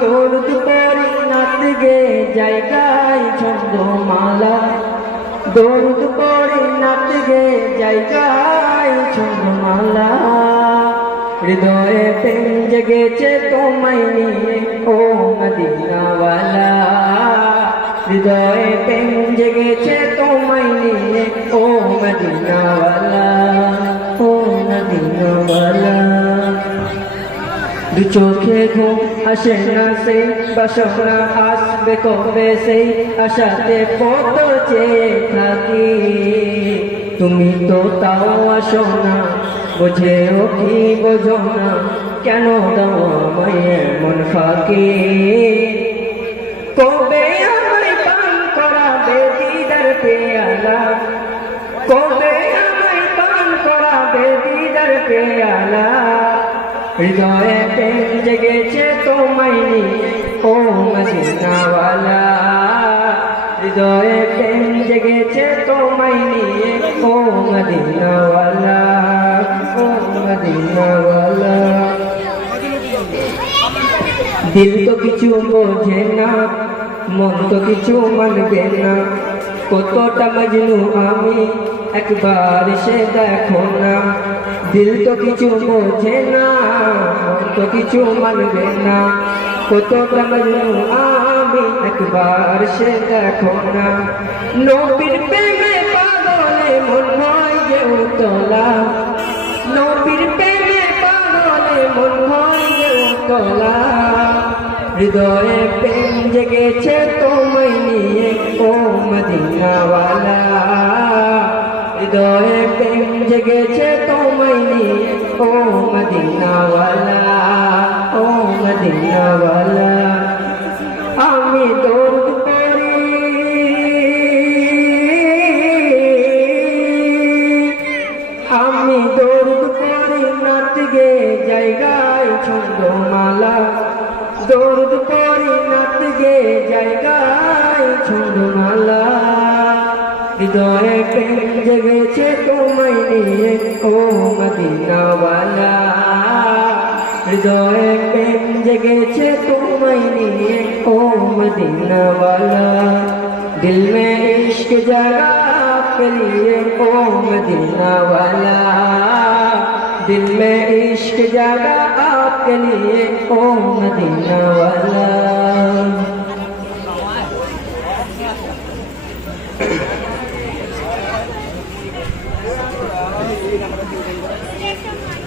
দৌড় পড়ি নাত গে, জায়গায় ছন্দমালা। দৌড় পড়ি নাত গে, জায়গায় ছন্দমালা। হৃদয়ে প্রেম জেগেছে তোমায় নিয়ে, ও মদিনাওয়ালা। হৃদয়ে প্রেম জেগেছে তোমায় নিয়ে, ও মদিনাওয়ালা ও মদিনাওয়ালা। দু চোখে ঘুম আসে না সেই বাসনা আসবে কবে সেই আশাতে কত চেয়ে থাকি তুমি তো তাও আসো না বোঝেও কি বোঝো না কেন দাও আমায় এমন ফাঁকি কবে আমায় পান করাবে দিদার পেয়ালা কবে আমায় পান করাবে দিদার পেয়ালা হৃদয়ে প্রেম জেগেছে তোমায় নিয়ে, ও মদিনাওয়ালা। হৃদয়ে প্রেম জেগেছে তোমায় নিয়ে, ও মদিনাওয়ালা ও মদিনাওয়ালা। দিল তো কিছু বোঝে না, মন তো কিছু মানবে না, কতটা মজনু আমি একবার সে দেখো না। দিল তো কিছু বোঝে না তো কিছু মানবে না। মজনু আমি একবার সে দেখো না। নবীর প্রেমে পাগলে মন হয় যে উতলা। নবীর প্রেমে পাগলে মন হয় যে উতলা। হৃদয়ে প্রেম জেগেছে তোমায় নিয়ে, ও মদিনাওয়ালা। হৃদয়ে প্রেম জেগেছে তোমায় নিয়ে। ও মদিনাওয়ালা ও মদিনাওয়ালা, আমি দৌড় পড়ি। আমি দৌড় পড়ি, নাচ গে জায়গায় ছন্দমালা। দৌড় পড়ি, নাচ গে জায়গায় हृदय पे जगे छे तो मैंने ओ मदीना वाला हृदय प्रेम जगे छे तो मैंने ओ मदीना वाला दिल में इश्क जगा आपके लिए ओ मदीना वाला दिल में इश्क जगा आपके लिए ओ मदीना वाला いらっしゃいませ。